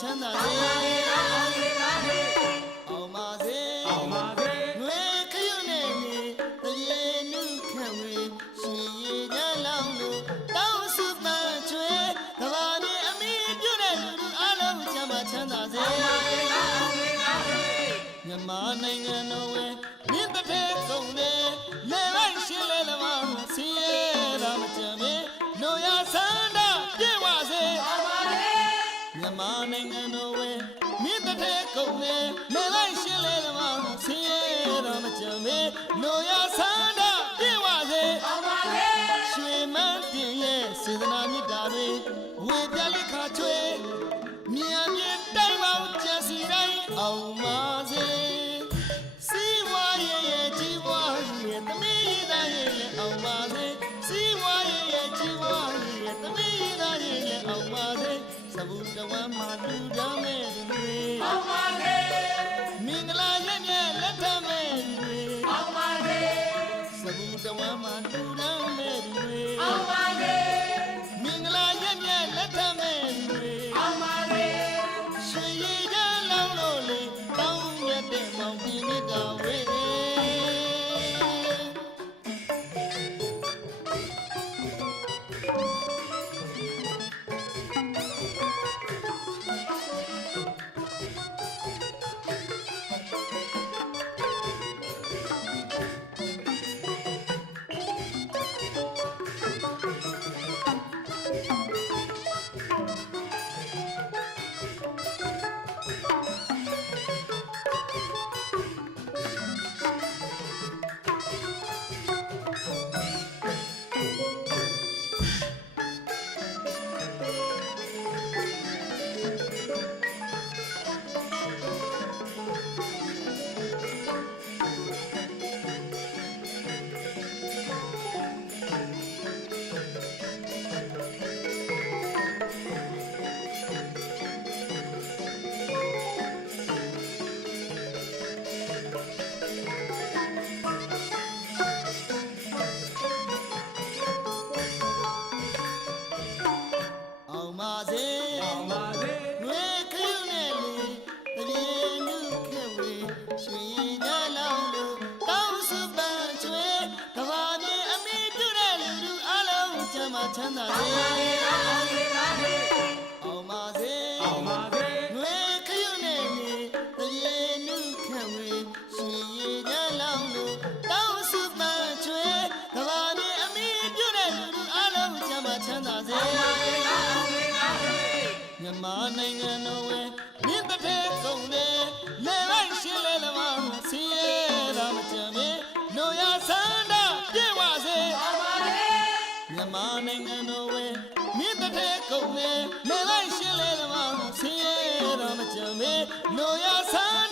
ချမ်းသာစေအောင်ပါစေငွေခရုနဲ့နေတရေနုခံဝေရှင်ရည်ကြလောင်းလို့တောင်းစုပန်းချွေကဘာမြေအမိပြုတဲ့လူလူအလုံးချမ်းသာချမ်းသာစေမြန်မာနိုင်ငံတော်ဝဲမြင့်တဲ့ကုန်းလေလေလိုက်ရှင်းလေလမဆင်းရဲတာမကြမ်းမေလိုရဆန္ဒပြေဝစေမြန်မာနိုင်ငံတော်ဝဲမြင့်တဲ့ကုန်းလေလေလိုက်ရှင်းလေလမဆင်းရဲတာမကြမ်းမေလိုရဆန္ဒပြေဝစေရွှေမန်းတင်ရဲ့စေတနာမြတ်တာတွေဝေပြလိခါချွေမြန်မြင့်တိုင်းပေါင်းကြံစီတိုင်းအောင်ပါစေစီဝါရဲ့ကြီးဝါရဲ့သမီးသားရဲ့အောင်ပါစေစီဝါရဲ့ကြီးဝါရဲ့သမီးသားရဲ့အောင်ပါစေစဘူတဝမ်းမှာလူတော်မဲ့တွေအောင်ပါစေမင်္ဂလာရဲ့လက်ထမဲ့တွေအောင်ပါစေစဘူတဝမ်းမှာလူတော်မဲ့တွေအောင်ပါစေမင်္ဂလာရဲ့လက်ထမဲ့တွေအောင်ပါစေရွှေရည်ကြလောင်းလို့လေတောင်းမြတ်တဲ့မောင်ပြင်းမြတ်တော်ဝေချမ်းသာစေအောင်ပါစေငွေခရုနဲ့နေတရေနုခံဝေရှင်ရည်ကြလောင်းလို့တောင်းစုပန်းချွေကဘာမြေအမိပြုတဲ့လူလူအလုံးချမ်းသာချမ်းသာစေမြန်မာနိုင်ငံတော်ဝဲမြင့်တဲ့ကုန်းလေလေလိုက်ရှင်းလေလမဆင်းရဲတာမကြမ်းမေလိုရဆန္ဒပြေဝစေမြန်မာနိုင်ငံတော်ဝဲမြင့်တဲ့ကုန်းလေလေလိုက်ရှင်းလေလမဆင်းရဲတာမကြမ်းမေလိုရဆန္ဒ